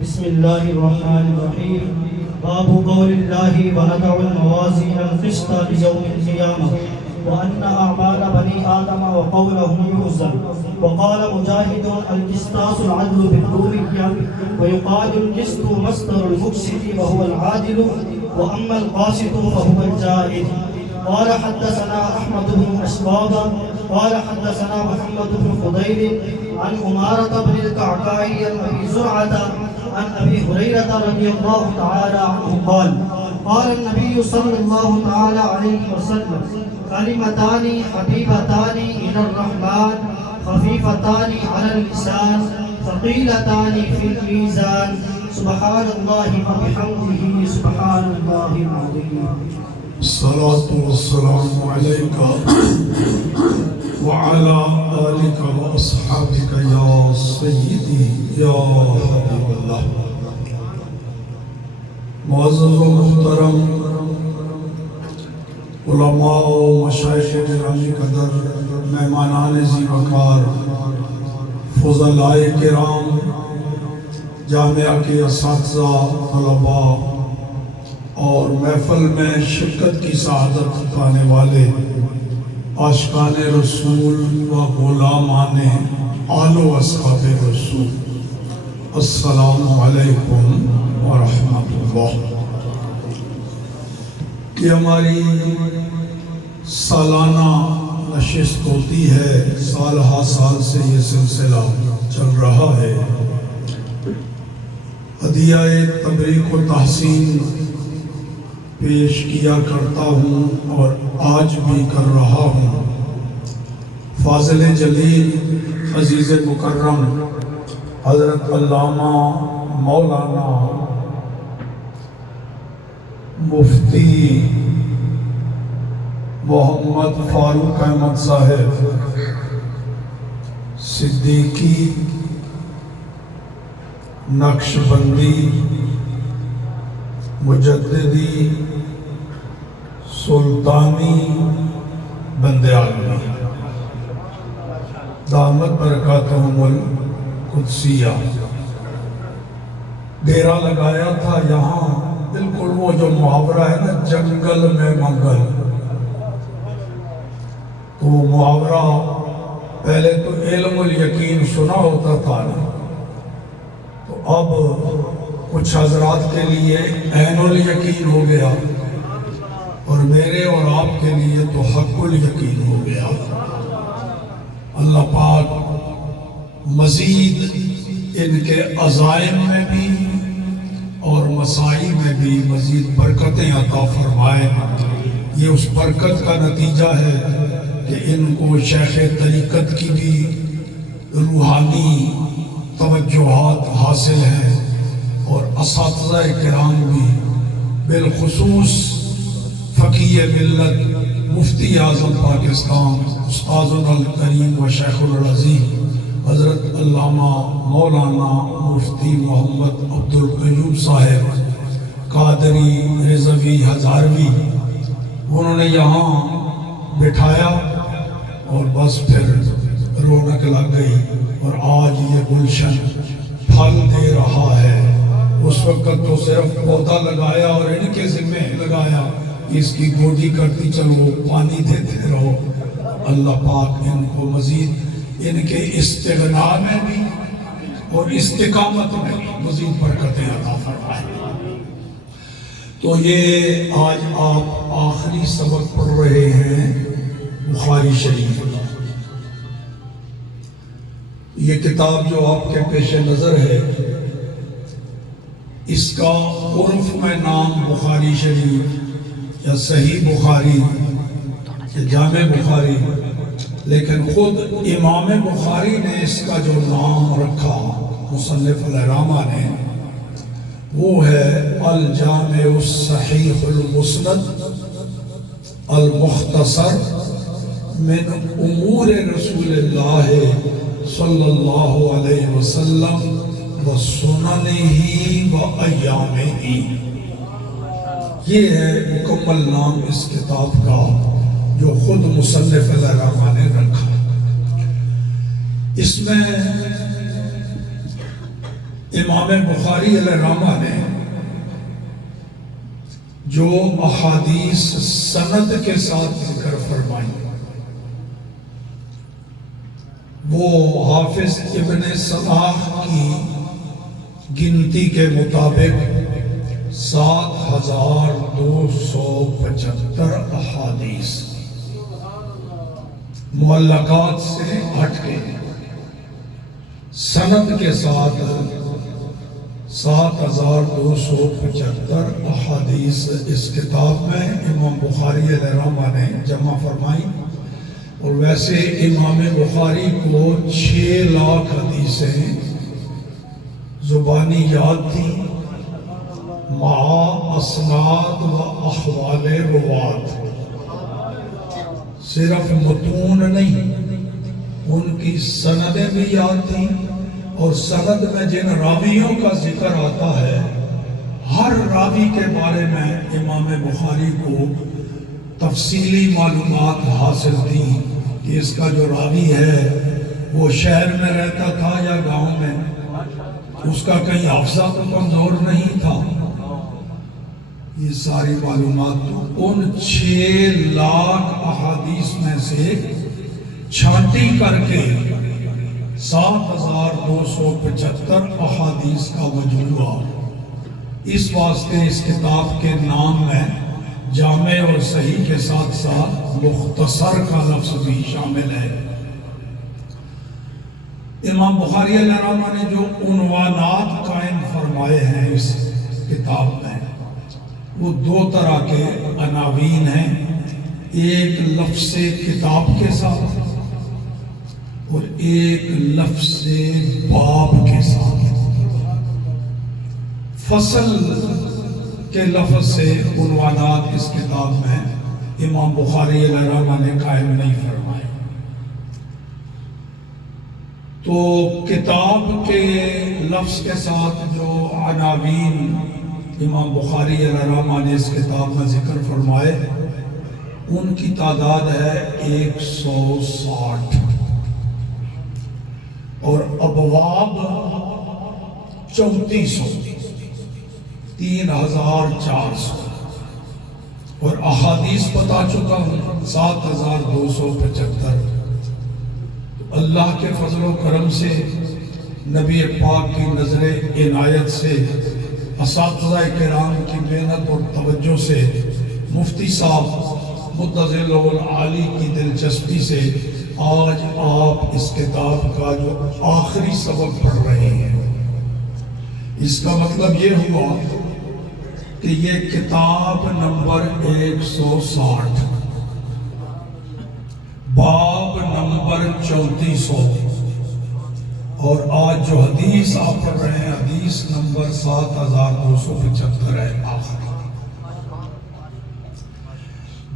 بسم الله الرحمن الرحيم. باب قول الله ونضع الموازين القسط ليوم القيامة وأن أعمال بني آدم وقولهم يوزن. وقال مجاهد القسطاس العدل بالدورية ويقال القسط مصدر المقسط وهو العادل وأما القاسط فهو الجائر. قال حدثنا أحمد بن أشباب قال حدثنا محمد بن فضيل عن أمارة بن الكعكاء عن أبي زرعة عن أبي هريرة رضي الله تعالى عنه قال قال النبي صلى الله تعالى عليه وسلم كلمتان حبيبتان إلى الرحمن خفيفتان على اللسان ثقيلتان في الميزان سبحان الله وبحمده سبحان الله العظيم. الصلاة والسلام عليك وعلى آلك وأصحابك يا سيدي يا حبيب الله. معزز و محترم علماء و مشائخ گرامی قدر، مہمانان ذی وقار، فضلاء کرام، جامعہ کے اساتذہ، طلباء اور محفل میں شرکت کی سعادت پانے والے عاشقان رسول و غلامان آل و اصحاب رسول، السلام علیکم ورحمۃ اللہ. یہ ہماری سالانہ نشست ہوتی ہے، سال ہا سال سے یہ سلسلہ چل رہا ہے. ہدیہ تبریک و تحسین پیش کیا کرتا ہوں اور آج بھی کر رہا ہوں. فاضل جلیل عزیز مکرم حضرت علامہ مولانا مفتی محمد فاروق احمد صاحب صدیقی نقشبندی مجددی سلطانی بندیالوی دامت برکاتہم القدسیہ ڈیرا لگایا تھا یہاں. بالکل وہ جو محاورہ ہے نا، جنگل میں منگل، تو وہ محاورہ پہلے تو علم الیقین سنا ہوتا تھا نا، تو اب کچھ حضرات کے لیے عین الیقین ہو گیا اور میرے اور آپ کے لیے تو حق الیقین ہو گیا. اللہ پاک مزید ان کے عزائم میں بھی اور مساعی میں بھی مزید برکتیں عطا فرمائے. یہ اس برکت کا نتیجہ ہے کہ ان کو شیخ طریقت کی بھی روحانی توجہات حاصل ہیں اور اساتذہ کرام بھی، بالخصوص فقیہ ملت مفتی اعظم پاکستان استاذنا الکریم و شیخ العظیم حضرت علامہ مولانا مفتی محمد عبدالقیوم صاحب قادری رضوی ہزاروی، انہوں نے یہاں بٹھایا اور بس پھر رونق لگ گئی اور آج یہ گلشن پھل دے رہا ہے. اس وقت تو صرف پودا لگایا اور ان کے ذمہ لگایا، اس کی گوڈی کرتی چلو، پانی دیتے رہو. اللہ پاک ان کو مزید ان کے استغنا میں بھی اور استقامت میں مزید برکتیں عطا فرمائے. تو یہ آج آپ آخری سبق پڑھ رہے ہیں بخاری شریف. یہ کتاب جو آپ کے پیش نظر ہے، اس کا عرف میں نام بخاری شریف یا صحیح بخاری یا جامع بخاری، لیکن خود امام بخاری نے اس کا جو نام رکھا مصنف الرحمہ نے، وہ ہے الجامع الصحیح المسند المختصر من امور رسول اللہ صلی اللہ علیہ وسلم و سننہ و ایامہ۔ یہ ہے مکمل نام اس کتاب کا جو خود مصنف الرحمہ نے رکھا۔ اس میں امام بخاری علیہ الرحمہ نے جو احادیث سند کے ساتھ ذکر فرمائی، وہ حافظ ابن صلاح کی گنتی کے مطابق 7275 احادیث معلقات سے ہٹ کے سند کے ساتھ 7275 احادیث اس کتاب میں امام بخاری علیہ الرحمہ نے جمع فرمائی۔ اور ویسے امام بخاری کو 6 لاکھ حدیثیں زبانی یاد تھی، مع اسناد و احوال روات، صرف متون نہیں، ان کی سندیں بھی یاد تھیں، اور سند میں جن راویوں کا ذکر آتا ہے ہر راوی کے بارے میں امام بخاری کو تفصیلی معلومات حاصل تھی کہ اس کا جو راوی ہے وہ شہر میں رہتا تھا یا گاؤں میں، اس کا کہیں حافظہ تو کمزور نہیں تھا، یہ ساری معلومات ان 6 لاکھ احادیث میں سے چھانٹی کر کے 7275 احادیث کا مجموعہ۔ اس واسطے اس کتاب کے نام میں جامع اور صحیح کے ساتھ ساتھ مختصر کا لفظ بھی شامل ہے۔ امام بخاری علیہ الرحمہ نے جو عنوانات قائم فرمائے ہیں اس کتاب میں، وہ 2 طرح کے عناوین ہیں، ایک لفظ کتاب کے ساتھ اور ایک لفظ باب کے ساتھ۔ فصل کے لفظ سے عنوانات اس کتاب میں امام بخاری علیہ الرحمہ نے قائم نہیں فرمائے۔ تو کتاب کے لفظ کے ساتھ جو عناوین امام بخاری علیہ الرحمہ نے اس کتاب میں ذکر فرمائے، ان کی تعداد ہے 160، اور ابواب 3400، 3400، اور احادیث بتا چکا ہوں 7275۔ اللہ کے فضل و کرم سے، نبی پاک کی نظر عنایت سے، اساتذہ کرام کی محنت اور توجہ سے، مفتی صاحب متضل العالی کی دلچسپی سے آج آپ اس کتاب کا جو آخری سبق پڑھ رہے ہیں۔ اس کا مطلب یہ ہوا کہ یہ کتاب نمبر 160، باب نمبر 3400، اور آج جو حدیث آپ پڑھ رہے ہیں حدیث نمبر 7275 ہے آخری۔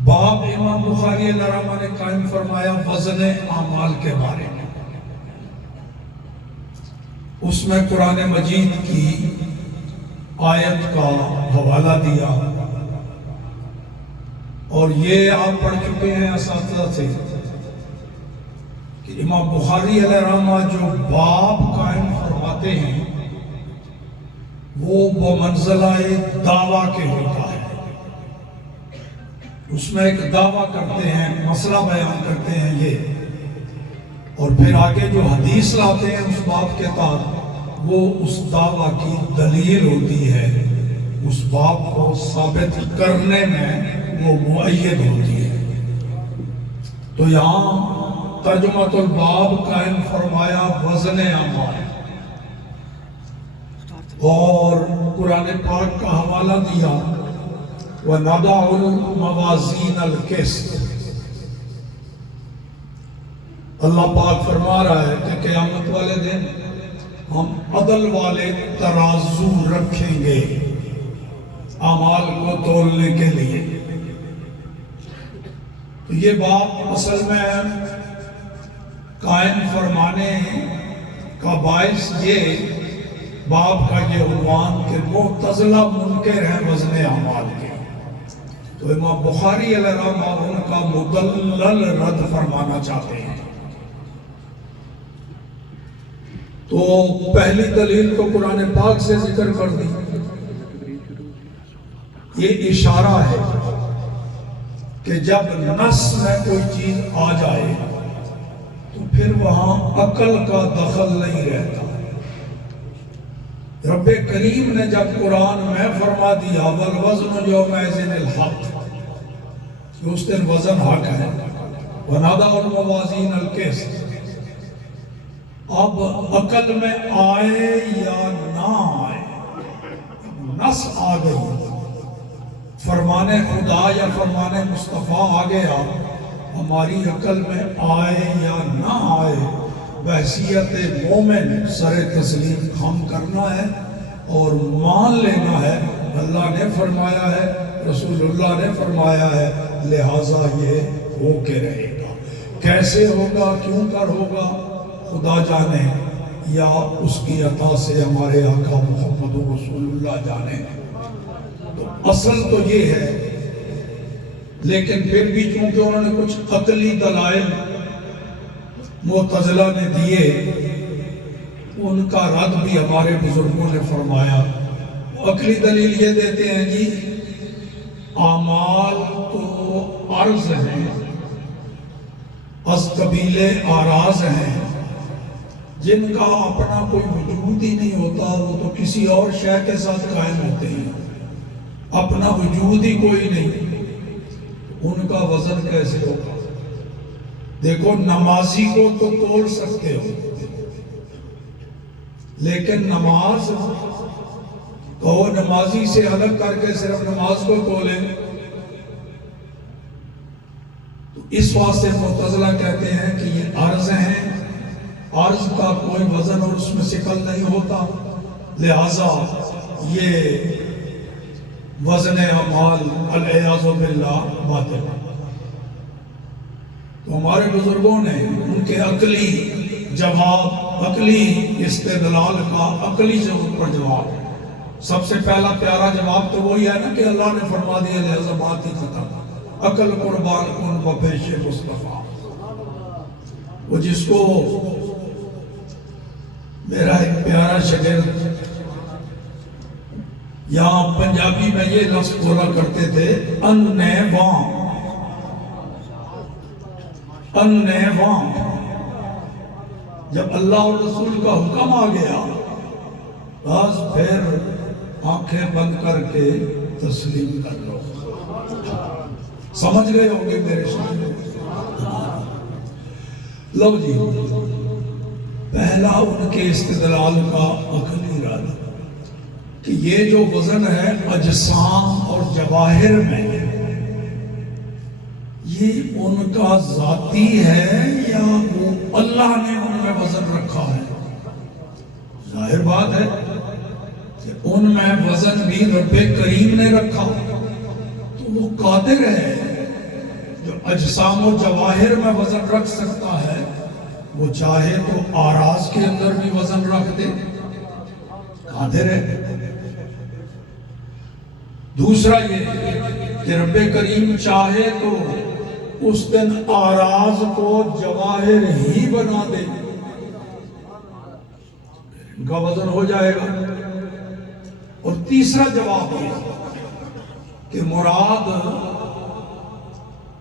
باب امام بخاری علیہ الرحمہ نے قائم فرمایا وزن اعمال کے بارے میں۔ اس میں قرآن مجید کی آیت کا حوالہ دیا، اور یہ آپ پڑھ چکے ہیں اساتذہ سے کہ امام بخاری علیہ الرحمہ جو باب قائم فرماتے ہیں وہ بمنزلہ دعویٰ کے ہوتا ہے۔ اس میں ایک دعویٰ کرتے ہیں، مسئلہ بیان کرتے ہیں یہ، اور پھر آگے جو حدیث لاتے ہیں اس باب کے تحت، وہ اس دعویٰ کی دلیل ہوتی ہے، اس باب کو ثابت کرنے میں وہ مؤید ہوتی ہے۔ تو یہاں ترجمۃ الباب قائم فرمایا وزن اعمال، اور قرآن پاک کا حوالہ دیا وَنَضَعُ الْمَوَازِينَ الْقِسْطَ۔ اللہ پاک فرما رہا ہے کہ قیامت والے دن ہم عدل والے ترازو رکھیں گے اعمال کو تولنے کے لیے۔ تو یہ بات اصل میں قائم فرمانے کا باعث یہ باب کا یہ عنوان کہ معتزلہ منکر ہیں وزن اعمال کے، تو امام بخاری علیہ رحمہ ان کا مدلل رد فرمانا چاہتے ہیں۔ تو پہلی دلیل تو قرآن پاک سے ذکر کر دی، یہ اشارہ ہے کہ جب نص میں کوئی چیز آ جائے تو پھر وہاں عقل کا دخل نہیں رہتا۔ رب کریم نے جب قرآن میں فرما دیا والوزن یومئذ الحق، کہ اس دن وزن حق ہے، وَنَضَعُ الْمَوَازِينَ الْقِسْطَ، اب عقل میں آئے یا نہ آئے، نص آ گئی، فرمان خدا یا فرمان مصطفیٰ آ گیا، ہماری عقل میں آئے یا نہ آئے، بحیثیت مومن سر تسلیم خم کرنا ہے اور مان لینا ہے۔ اللہ نے فرمایا ہے، رسول اللہ نے فرمایا ہے، لہٰذا یہ ہو کے رہے گا۔ کیسے ہوگا، کیوں کر ہوگا، خدا جانے، یا اس کی عطا سے ہمارے آقا محمد رسول اللہ جانے۔ تو اصل تو یہ ہے، لیکن پھر بھی چونکہ انہوں نے کچھ عقلی دلائل معتزلہ نے دیے، ان کا رد بھی ہمارے بزرگوں نے فرمایا۔ عقلی دلیل یہ دیتے ہیں جی اعمال تو عرض ہیں، از قبیلے آراز ہیں، جن کا اپنا کوئی وجود ہی نہیں ہوتا، وہ تو کسی اور شے کے ساتھ قائم ہوتے ہیں، اپنا وجود ہی کوئی نہیں، ان کا وزن کیسے ہوگا؟ دیکھو نمازی کو تو تول سکتے ہو، لیکن نماز کہو نمازی سے الگ کر کے صرف نماز کو تولے، تو اس واسطے معتزلہ کہتے ہیں کہ یہ عرض ہیں، عرض کا کوئی وزن اور اس میں ثقل نہیں ہوتا، لہذا یہ وزن اعمال والعیاذ باللہ باطل۔ تو ہمارے بزرگوں نے ان کے عقلی جواب، عقلی استدلال کا عقلی ضرورت پر جواب، سب سے پہلا پیارا جواب تو وہی ہے نا کہ اللہ نے فرما دیا لہذا بات ہی ختم، عقل قربان کن و پیش مصطفیٰ۔ وہ جس کو میرا ایک پیارا شاگرد یہاں پنجابی میں یہ لفظ بولا کرتے تھے، ان-نے-واں، ان-نے-واں، جب اللہ اور رسول کا حکم آ گیا بس پھر آنکھیں بند کر کے تسلیم کر لو۔ سمجھ گئے ہوں گے میرے سامنے؟ لو جی، پہلا ان کے استدلال کا عقلی رد کہ یہ جو وزن ہے اجسام اور جواہر میں، یہ ان کا ذاتی ہے یا وہ اللہ نے ان میں وزن رکھا ہے؟ ظاہر بات ہے کہ ان میں وزن بھی رب کریم نے رکھا، تو وہ قادر ہے جو اجسام و جواہر میں وزن رکھ سکتا ہے، وہ چاہے تو آراز کے اندر بھی وزن رکھ دے، قادر ہے۔ دوسرا یہ کہ رب کریم چاہے تو اس دن آراز کو جواہر ہی بنا دے، ان کا وزن ہو جائے گا۔ اور تیسرا جواب یہ کہ مراد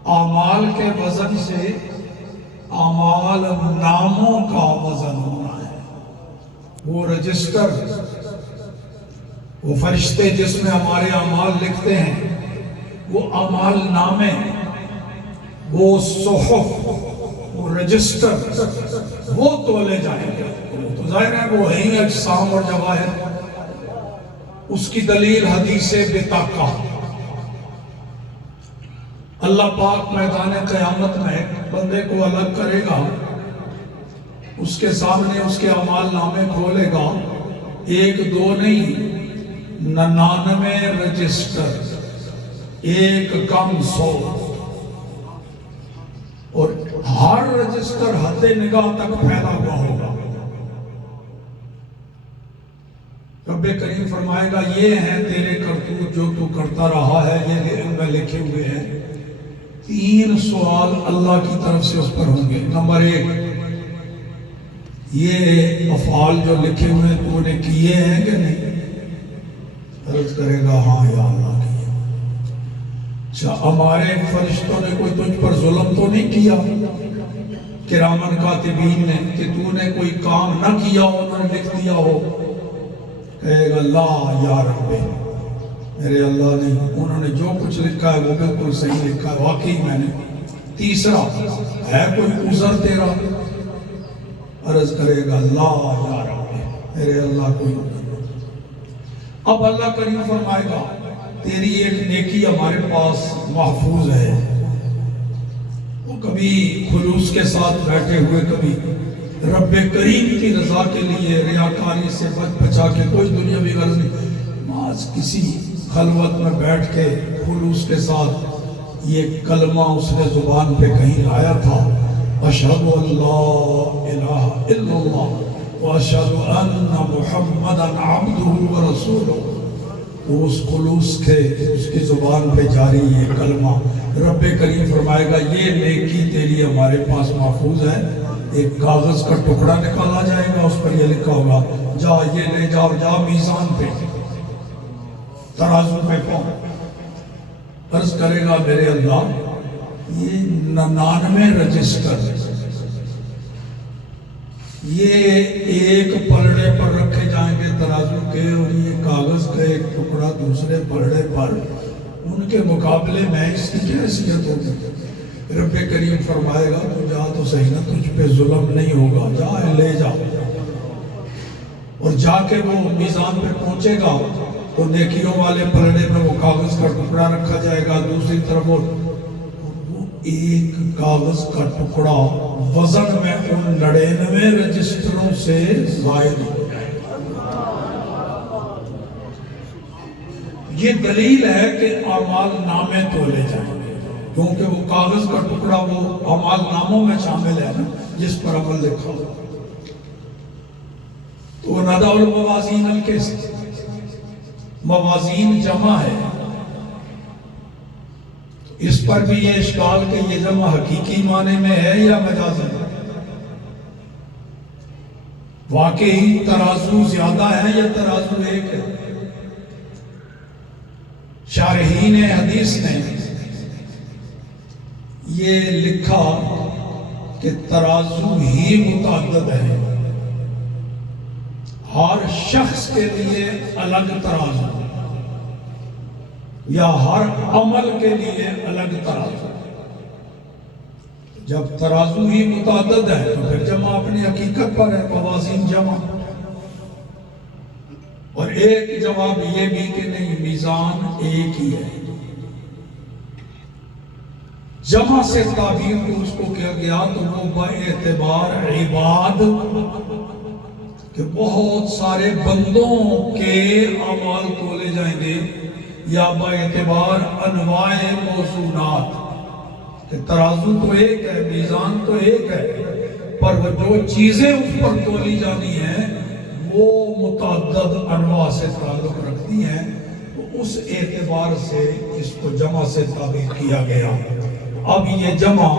اعمال کے وزن سے اعمال ناموں کا وزن ہونا ہے، وہ رجسٹر، وہ فرشتے جس میں ہمارے اعمال لکھتے ہیں، وہ اعمال نامے، وہ صحف، وہ رجسٹر وہ تولے جائیں گے. تو ظاہر ہے وہ ہیں اجسام اور جواہر. اس کی دلیل حدیث بطاقہ. اللہ پاک میدان قیامت میں بندے کو الگ کرے گا, اس کے سامنے اس کے اعمال نامے کھولے گا. 1 2 نہیں 99 رجسٹر, 1 کم 100, اور ہر رجسٹر حد نگاہ تک پھیلا ہوا ہوگا. رب کریم فرمائے گا یہ ہیں تیرے کرتوت جو تو کرتا رہا ہے, یہ علم میں لکھے ہوئے ہیں. 3 سوال اللہ کی طرف سے اس پر ہوں گے. نمبر 1, یہ افعال جو لکھے ہوئے تو نے کیے ہیں کہ نہیں؟ عرض کرے گا ہاں یا اللہ کیے. اچھا, ہمارے فرشتوں نے کوئی تجھ پر ظلم تو نہیں کیا کرامن کاتبین نے کہ تو نے کوئی کام نہ کیا ہو, انہوں نے لکھ دیا ہو؟ کہے گا لا یا رب, میرے اللہ نے, انہوں نے جو کچھ لکھا ہے وہ بالکل صحیح لکھا ہے, واقعی میں نے. تیسرا, ہے کوئی عذر تیرا؟ عرض کرے گا لا یا رب, میرے اللہ کوئی عذر. اب اللہ کریم فرمائے گا تیری ایک نیکی ہمارے پاس محفوظ ہے, وہ کبھی خلوص کے ساتھ بیٹھے ہوئے, کبھی رب کریم کی رضا کے لیے ریاکاری سے بچا کے, کوئی دنیاوی غرض نہیں, آج کسی خلوت میں بیٹھ کے خلوص کے ساتھ یہ کلمہ اس نے زبان پہ کہیں لایا تھا, اشہد ان لا الہ الا اللہ واشہد ان محمدا عبدہ ورسولہ. تو اس خلوص کے اس کی زبان پہ جاری یہ کلمہ, رب کریم فرمائے گا یہ نیکی تیری ہمارے پاس محفوظ ہے. ایک کاغذ کا ٹکڑا نکالا جائے گا, اس پر یہ لکھا ہوگا جا یہ لے جاؤ, جا میزان پہ ترازو پہ پاؤ. عرض کرے گا میرے اللہ یہ 99 رجسٹر یہ ایک پلڑے پر رکھے جائیں گے ترازو کے, اور یہ کاغذ کا ایک ٹکڑا دوسرے پلڑے پر, ان کے مقابلے میں اس کی کیا حیثیت ہوگی؟ رب کریم فرمائے گا تو جا تو صحیح نا, تجھ پہ ظلم نہیں ہوگا, جا لے جا. اور جا کے وہ میزان پہ پہنچے گا تو نیکیوں والے پلڑے میں وہ کاغذ کا ٹکڑا رکھا جائے گا, دوسری طرف وہ ایک کاغذ کا ٹکڑا وزن میں ان 99 رجسٹروں سے زائد ہو جائے گا. یہ دلیل ہے کہ اعمال نامے تولے جائیں گے, کیونکہ وہ کاغذ کا ٹکڑا وہ اعمال ناموں میں شامل ہے نا جس پر عمل لکھا ہو. تو ندع الموازین القسط, موازین جمع ہے. اس پر بھی یہ اشکال کہ یہ جمع حقیقی معنی میں ہے یا مجازی. واقعی ترازو زیادہ ہے یا ترازو ایک ہے؟ شارحین حدیث نے یہ لکھا کہ ترازو ہی متعدد ہے, ہر شخص کے لیے الگ ترازو یا ہر عمل کے لیے الگ ترازو. جب ترازو ہی متعدد ہے تو پھر جمع اپنی حقیقت پر ہے, موازین جمع. اور ایک جواب یہ بھی کہ نہیں, میزان ایک ہی ہے. جمع سے تعبیر کو اس کو کیا گیا تو وہ باعتبار عباد کہ بہت سارے بندوں کے اعمال تولے جائیں گے, یا باعتبار انواع موزونات کہ ترازو تو ایک ہے, میزان تو ایک ہے, پر وہ جو چیزیں اس پر تولی جانی ہیں وہ متعدد انواع سے تعلق رکھتی ہیں. تو اس اعتبار سے اس کو جمع سے تعبیر کیا گیا. اب یہ جمع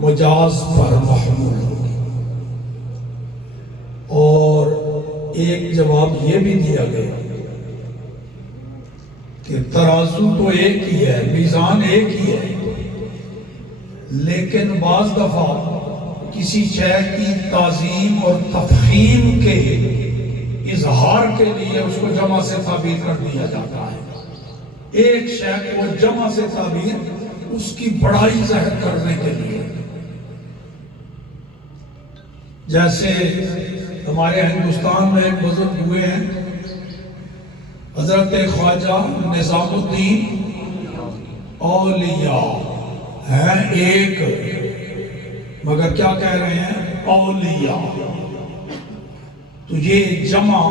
مجاز پر محمول ہوگی. اور ایک جواب یہ بھی دیا گیا کہ ترازو تو ایک ہی ہے, میزان ایک ہی ہے, لیکن بعض دفعہ کسی شے کی تعظیم اور تفخیم کے اظہار کے لیے اس کو جمع سے تعبیر کر دیا جاتا ہے. ایک شے کو جمع سے تعبیر اس کی بڑائی ظاہر کرنے کے لیے. جیسے ہمارے ہندوستان میں ایک بزرگ ہوئے ہیں حضرت خواجہ نظام الدین اولیاء ہیں ایک، مگر کیا کہہ رہے ہیں؟ اولیاء۔ تو یہ جمع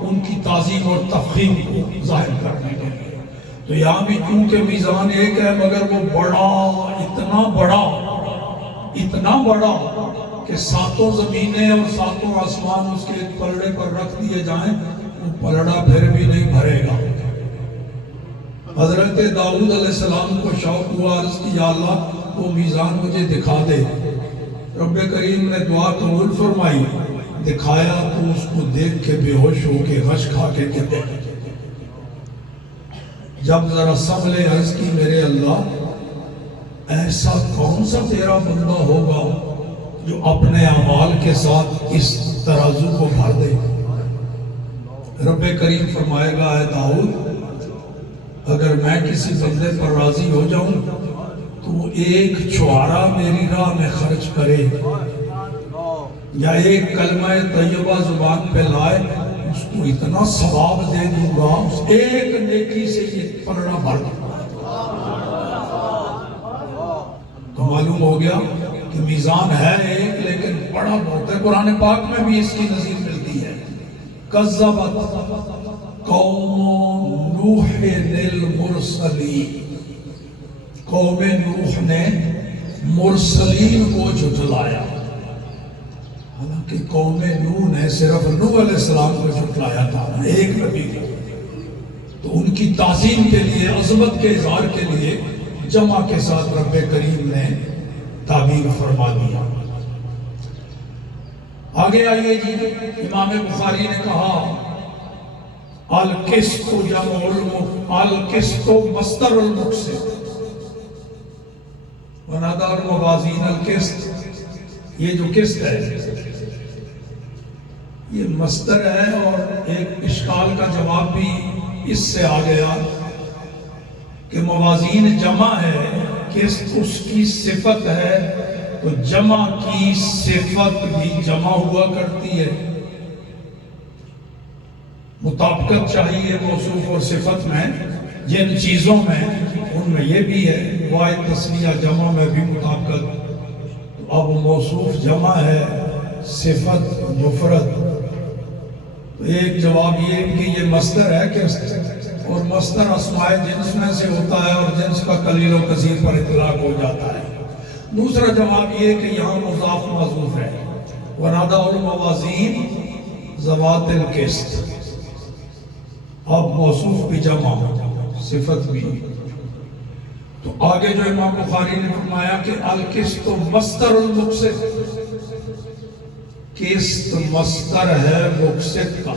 ان کی تعظیم اور تفخیم کو ظاہر کرنے کے لیے، تو یہاں بھی کیونکہ میزان ایک ہے مگر وہ بڑا، اتنا بڑا کہ ساتوں زمینیں اور ساتوں آسمان اس کے ایک پلڑے پر رکھ دیے جائیں، وہ پلڑا پھر بھی نہیں بھرے گا۔ حضرت داؤد علیہ السلام کو شوق ہوا، عرض کی یا اللہ وہ میزان مجھے دکھا دے۔ رب کریم نے دعا قبول فرمائی، دکھایا تو اس کو دیکھ کے بے ہوش ہو کے غش کھا کے گر گئے۔ جب ذرا سنبھلے عرض کی میرے اللہ ایسا کون سا تیرا بندہ ہوگا جو اپنے اعمال کے ساتھ اس ترازو کو بھر دے؟ رب کریم فرمائے گا اے داؤد اگر میں کسی بندے پر راضی ہو جاؤں تو وہ ایک چوارا میری راہ میں خرچ کرے یا ایک کلمہ طیبہ زبان پہ لائے، اس کو اتنا ثواب دے دوں گا اس ایک نیکی سے یہ پلڑا بھر دوں۔ تو معلوم ہو گیا کہ میزان ہے ایک لیکن بڑا بہت ہے۔ قرآن پاک میں بھی اس کی نظیر ملتی ہے، کذبت قوم نوح المرسلین، قوم نوح نے مرسلین کو جھٹلایا۔ حالانکہ قوم نوح نے صرف نوح علیہ السلام کو جھٹلایا تھا، ایک نبی کو۔ تو ان کی تعظیم کے لیے، عظمت کے اظہار کے لیے جمع کے ساتھ رب کریم نے تعبیر فرما دیا۔ آگے آئیے جی، امام بخاری نے کہا القسط جمع القسط مصدر المقسط ونادى الموازین القسط، یہ جو قسط ہے یہ مصدر ہے، اور ایک اشکال کا جواب بھی اس سے آ گیا کہ موازین جمع ہے، قسط اس کی صفت ہے، تو جمع کی صفت بھی جمع ہوا کرتی ہے۔ مطابقت چاہیے موصوف اور صفت میں، جن چیزوں میں ان میں یہ بھی ہے، واحد تثنیہ جمع میں بھی مطابقت۔ تو اب موصوف جمع ہے، صفت مفرد، تو ایک جواب یہ کہ یہ مصدر ہے کہ اور مصدر اسماء جنس میں سے ہوتا ہے اور جنس کا قلیل و کثیر پر اطلاق ہو جاتا ہے۔ دوسرا جواب یہ کہ یہاں مضاف محذوف ہے، ونادى الموازین ذوات القسط، اب موصوف بھی جمع صفت بھی۔ تو آگے جو امام بخاری نے فرمایا کہ القسط مصدر المقسط، قسط مصدر ہے مقسط کا۔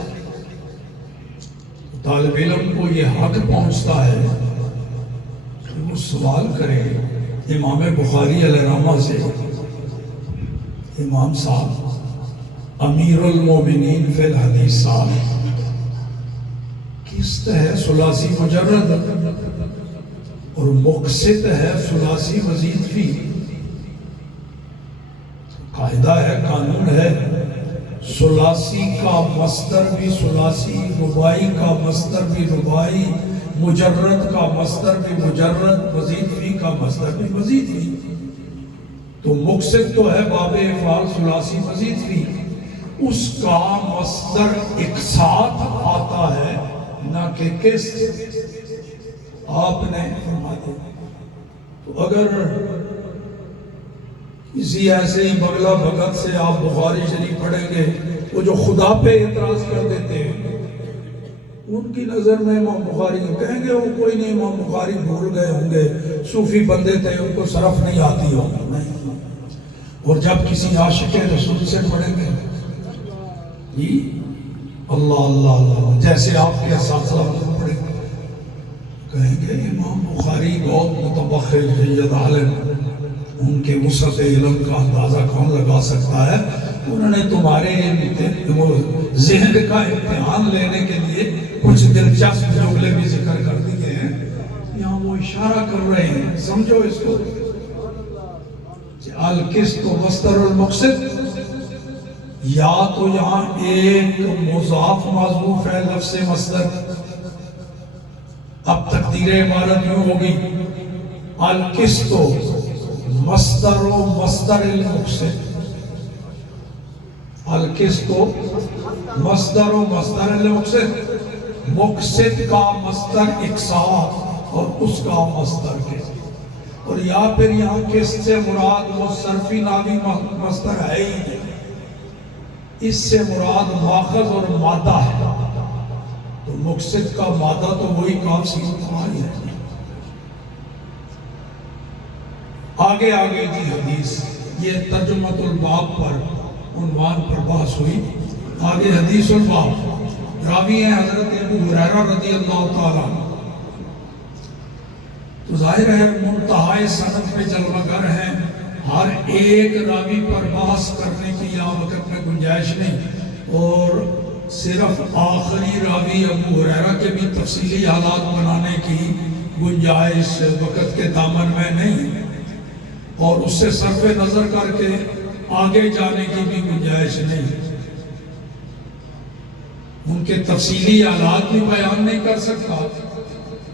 طالب علم کو یہ حق پہنچتا ہے کہ وہ سوال کرے امام بخاری علیہ رحمہ سے، امام صاحب امیر المومنین فی الحدیث صاحب، قسط ہے ثلاثی مجرد اور مقسط ہے ثلاثی مزید فی۔ قاعدہ ہے، قانون ہے، ثلاثی کا مصدر بھی ثلاثی، رباعی کا مصدر بھی رباعی، مجرد کا مصدر بھی مجرد، مزید فی کا مصدر بھی مزید فی۔ تو مقسط تو ہے باب افعال ثلاثی مزید فی، اس کا مصدر ایک ساتھ آتا ہے نہ کہ قسط۔ آپ نے فرما دیا تو اگر کسی ایسے ہی بغلہ بھگت سے آپ بخاری شریف پڑھیں گے، وہ جو خدا پہ اعتراض کر دیتے ہیں، ان کی نظر میں امام بخاری کو کہیں گے وہ کوئی نہیں، امام بخاری بھول گئے ہوں گے، صوفی بندے تھے، ان کو صرف نہیں آتی ہو۔ اور جب کسی عاشق رسول سے پڑھیں گے جی اللہ اللہ اللہ، جیسے آپ کے اساتذہ پڑھیں گے، کہیں گے امام بخاری بہت متبخر جید عالم، ان کے وسعت علم کا اندازہ کون لگا سکتا ہے؟ انہوں نے تمہارے ذہن کا امتحان لینے کے لیے کچھ دلچسپ جملے بھی ذکر کر دیے ہیں، یہاں وہ اشارہ کر رہے ہیں، سمجھو اس کو۔ القسط مصدر المقسط یا تو یہاں ایک مضاف محذوف ہے لفظ مصدر، اب تقدیر عبارت یوں ہوگی القسط مصدر و مصدر المقسط، القسط مصدر و مصدر المقسط، مقسط کا مصدر اقساط اور اس کا مصدر کے، اور یا پھر یہاں قسط سے مراد وہ صرفی نامی مصدر ہے ہی نہیں، اس سے مراد ماخذ اور مادہ ہے، تو مقصد کا مادہ تو وہی کام سیکھائی ہے۔ آگے جی حدیث، یہ ترجمۃ الباب پر عنوان پر بحث ہوئی، آگے حدیث الباب، راوی ہیں حضرت ابو ہریرہ رضی اللہ تعالیٰ عنہ، تو ظاہر ہے منتہائے سند پہ جلوہ گر ہیں، ہر ایک راوی پر بحث کرنے کی یہاں وقت میں گنجائش نہیں، اور صرف آخری راوی ابو ہریرہ کے بھی تفصیلی حالات بنانے کی گنجائش وقت کے دامن میں نہیں، اور اس سے صرف نظر کر کے آگے جانے کی بھی گنجائش نہیں، ان کے تفصیلی حالات بھی بیان نہیں کر سکتا،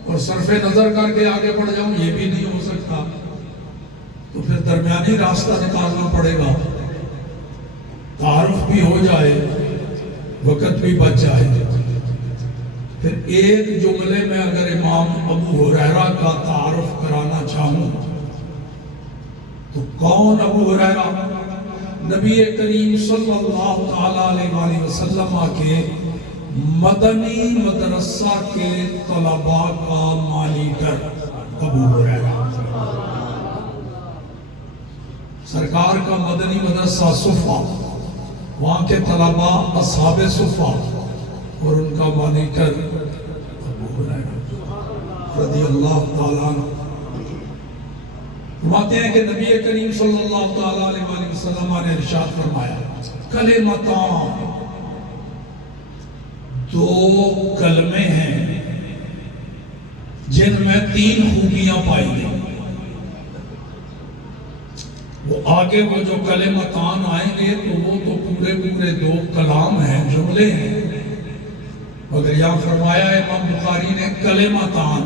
اور صرف نظر کر کے آگے بڑھ جاؤں یہ بھی نہیں ہو سکتا، تو پھر درمیانی راستہ نکالنا پڑے گا، تعارف بھی ہو جائے، وقت بھی بچ جائے۔ پھر ایک جملے میں اگر امام ابو ہریرہ کا تعارف کرانا چاہوں تو کون ابو ہریرہ؟ نبی کریم صلی اللہ تعالیٰ علیہ وسلم کے مدنی مدرسہ کے طلباء کا مانیٹر ابو ہریرہ، سرکار کا مدنی مدرسہ صفہ، وہاں کے طلباء اصحاب صفہ، اور ان کا مانیٹر ابو ہریرہ رضی اللہ تعالیٰ عنہ۔ فرماتے ہیں کہ نبی کریم صلی اللہ تعالیٰ علیہ وسلم نے ارشاد فرمایا، کلمتان، دو کلمے ہیں جن میں تین خوبیاں پائی گئی۔ وہ آگے وہ جو کلمتان آئیں گے تو وہ تو پورے دو کلام ہیں، جملے ہیں، مگر یہاں فرمایا ہے امام بخاری نے کلمتان۔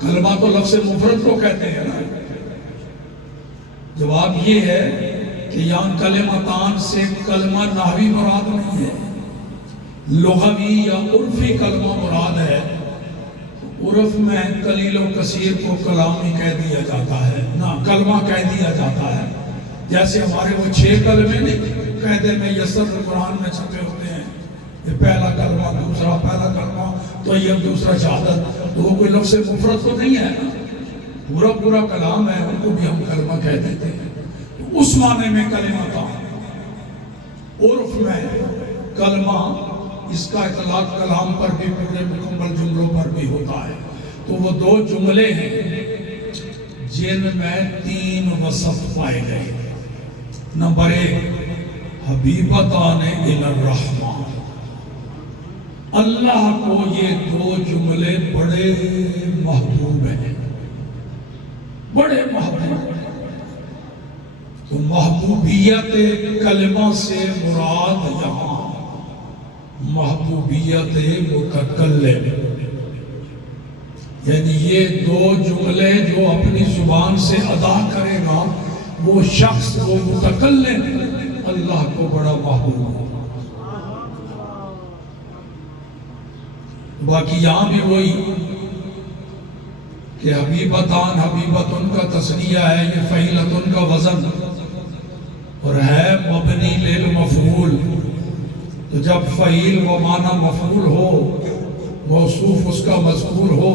کلمہ تو لفظ مفرد کو کہتے ہیں نا، جواب یہ ہے کہ یہاں کلمتان سے کلمہ نحوی مراد نہیں ہے، لغوی یا عرفی کلمہ مراد ہے۔ عرف میں قلیل و کثیر کو کلام ہی کہہ دیا جاتا ہے، نہ کلمہ کہہ دیا جاتا ہے، جیسے ہمارے وہ 6 کلمے نہیں قاعدے میں یسر قرآن میں چھپے ہوتے ہیں، یہ پہلا کلمہ، دوسرا پہلا کلمہ، تو یہ دوسرا شہادت، تو وہ کوئی لفظ مفرد تو نہیں ہے نا، پورا کلام ہے، ان کو بھی ہم کلمہ کہہ دیتے ہیں، تو اس معنی میں کلمہ تھا۔ عرف میں کلمہ، اس کا اطلاق کلام پر بھی، پورے مکمل جملوں پر بھی ہوتا ہے، تو وہ 2 جملے ہیں جن میں 3 وصف پائے گئے۔ نمبر 1، حبیبتان الی الرحمن، اللہ کو یہ 2 جملے بڑے محبوب ہیں، بڑے محبوب ہیں۔ تو محبوبیت کلمہ سے مراد یہاں محبوبیت متکلم، یعنی یہ 2 جملے جو اپنی زبان سے ادا کرے گا وہ شخص، وہ متکلم اللہ کو بڑا محبوب ہے۔ باقی یہاں بھی وہی کہ حبیبتان، حبیبتن کا تثنیہ ہے، یہ فعیلتن کا وزن، اور ہے مبنی للمفعول، تو جب فعیل و معنی مفعول ہو، موصوف اس کا مذکور ہو،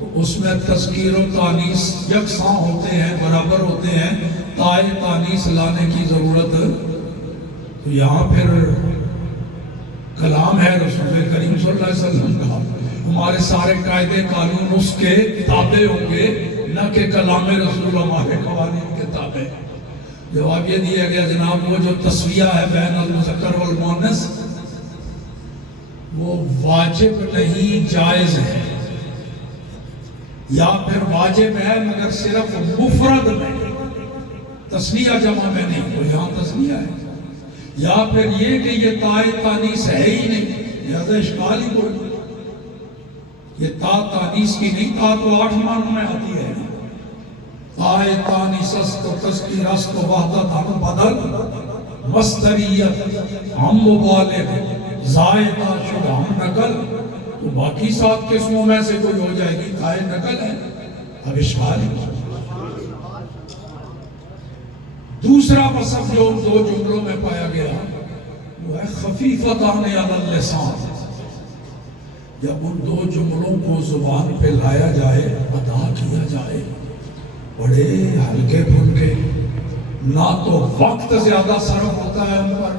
تو اس میں تذکیر و تانیث یکساں ہوتے ہیں، برابر ہوتے ہیں، تائے تانیث لانے کی ضرورت۔ تو یہاں پھر کلام ہے رسول کریم صلی اللہ علیہ وسلم کا، ہمارے سارے قاعدے قانون اس کے تابع ہوں گے، نہ کہ کلام رسول ہمارے قوانین کے تابع۔ جواب یہ دیا گیا جناب، وہ جو تسویہ ہے بین المذکر والمؤنث وہ واجب نہیں، جائز ہے، یا پھر واجب ہے مگر صرف مفرد میں، تسنیہ جمع میں نہیں، تو یہاں تسنیہ ہے، یا پھر یہ کہ یہ تائے تانیس ہے ہی نہیں، لہذا اشکال ہی کوئی، یہ تا تانیس کی نہیں، تا تو 8 معنوں میں آتی ہے، تائے تانیس است و تذکیر است و وحدت ہم بدل مصدریت ہم مبالغ زائدہ شد ہم نقل، تو باقی 7 قسموں میں سے کوئی ہو جائے گی، تائے نقل ہے، اب اشکال ہی کوئی۔ دوسرا وصف جو 2 جملوں میں پایا گیا وہ ہے خفیفتان علی اللسان، جب ان 2 جملوں کو زبان پہ لایا جائے، ادا کیا جائے، بڑے ہلکے پھلکے، نہ تو وقت زیادہ صرف ہوتا ہے ان پر،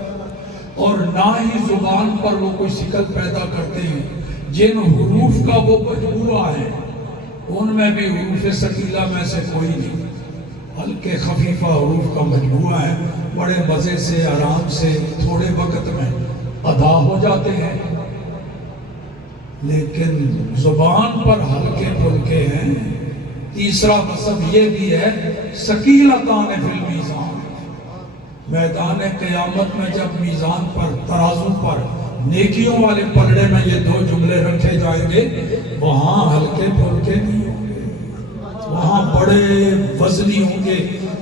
اور نہ ہی زبان پر وہ کوئی شکل پیدا کرتے ہیں۔ جن حروف کا وہ مجموعہ ہے ان میں بھی حروف ثقیلہ میں سے کوئی نہیں، ہلکے خفیفہ حروف کا مجموعہ ہے، بڑے مزے سے آرام سے تھوڑے وقت میں ادا ہو جاتے ہیں، لیکن زبان پر ہلکے پھلکے ہیں۔ تیسرا وصف یہ بھی ہے ثقیلتان فی المیزان، میدان قیامت میں جب میزان پر، ترازو پر، نیکیوں والے پلڑے میں یہ 2 جملے رکھے جائیں گے، وہاں ہلکے پھلکے نہیں ہوں گے، وہاں بڑے وزنی ہوں گے،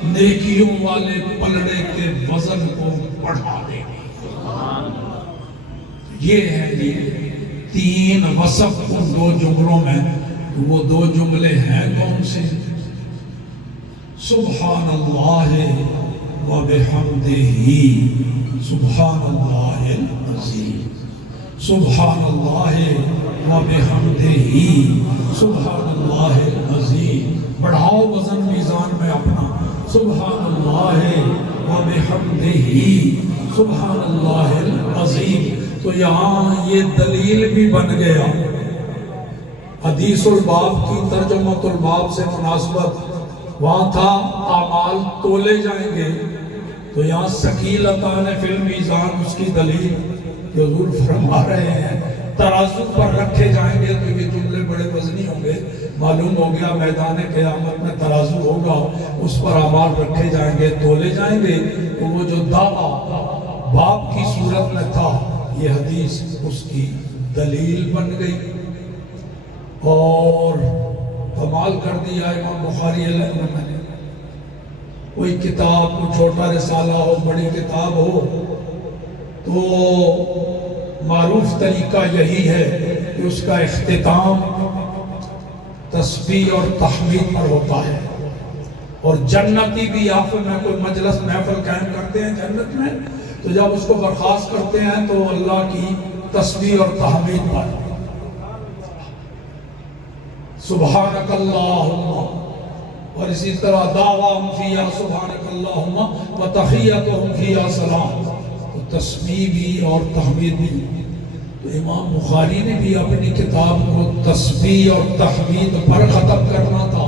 نیکیوں والے پلڑے کے وزن کو بڑھا دیں گے۔ یہ ہے یہ 3 وصف ان 2 جملوں میں۔ وہ 2 جملے ہیں کون سے؟ سبحان اللہ و بحمدہ، سبحان اللہ العظیم، سبحان اللہ و بحمدہ، سبحان اللہ العظیم۔ بڑھاؤ وزن میزان میں اپنا، سبحان اللہ و بحمدہ، سبحان اللہ العظیم۔ تو یہاں یہ دلیل بھی بن گیا، حدیث الباب کی ترجمۃ الباب سے مناسبت، وہاں تھا اعمال تولے جائیں گے، تو یہاں ثقیلتان فی المیزان اس کی دلیل کہ حضور فرما رہے ہیں ترازو پر رکھے جائیں گے تو یہ جملے بڑے وزنی ہوں گے۔ معلوم ہو گیا میدان قیامت میں ترازو ہوگا، اس پر اعمال رکھے جائیں گے، تولے جائیں گے، تو وہ جو دعویٰ باب کی صورت میں تھا، یہ حدیث اس کی دلیل بن گئی۔ اور کمال کر دیا امام بخاری علیہ نے، کوئی کتاب، کوئی چھوٹا رسالہ ہو، بڑی کتاب ہو، تو معروف طریقہ یہی ہے کہ اس کا اختتام تسبیح اور تحمید پر ہوتا ہے۔ اور جنتی بھی آخر میں کوئی مجلس محفل قائم کرتے ہیں جنت میں، تو جب اس کو برخاست کرتے ہیں تو اللہ کی تسبیح اور تحمید پر، سبحانک اللہم، اور اسی طرح دعواہم فیہا سبحانک اللہم و تحیتہم فیہا سلام، تو تسبیح بھی اور تحمید بھی۔ تو امام بخاری نے بھی اپنی کتاب کو تسبیح اور تحمید پر ختم کرنا تھا،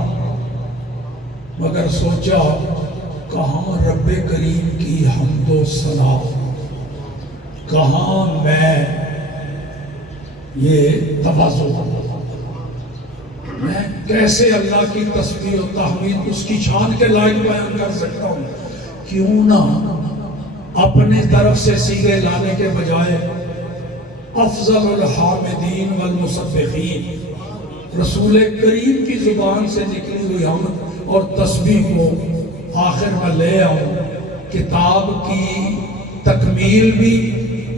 مگر سوچا کہاں رب کریم کی حمد و ثنا، کہاں میں یہ تواضع، میں کیسے اللہ کی تسبیح و تحمید اس کی شان کے لائق بیان کر سکتا ہوں؟ کیوں نہ اپنے طرف سے صیغے لانے کے بجائے افضل الحامدین والمسبحین، رسول کریم کی زبان سے نکلی ہوئی حمد اور تسبیح کو آخر میں لے آؤں، کتاب کی تکمیل بھی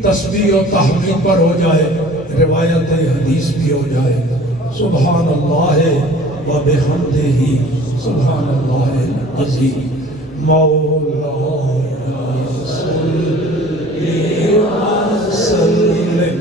تسبیح و تحمید پر ہو جائے، روایت حدیث بھی ہو جائے۔ سبحان اللہ و بحمدہ، سبحان اللہ العظیم۔ مولانا صلی وسلم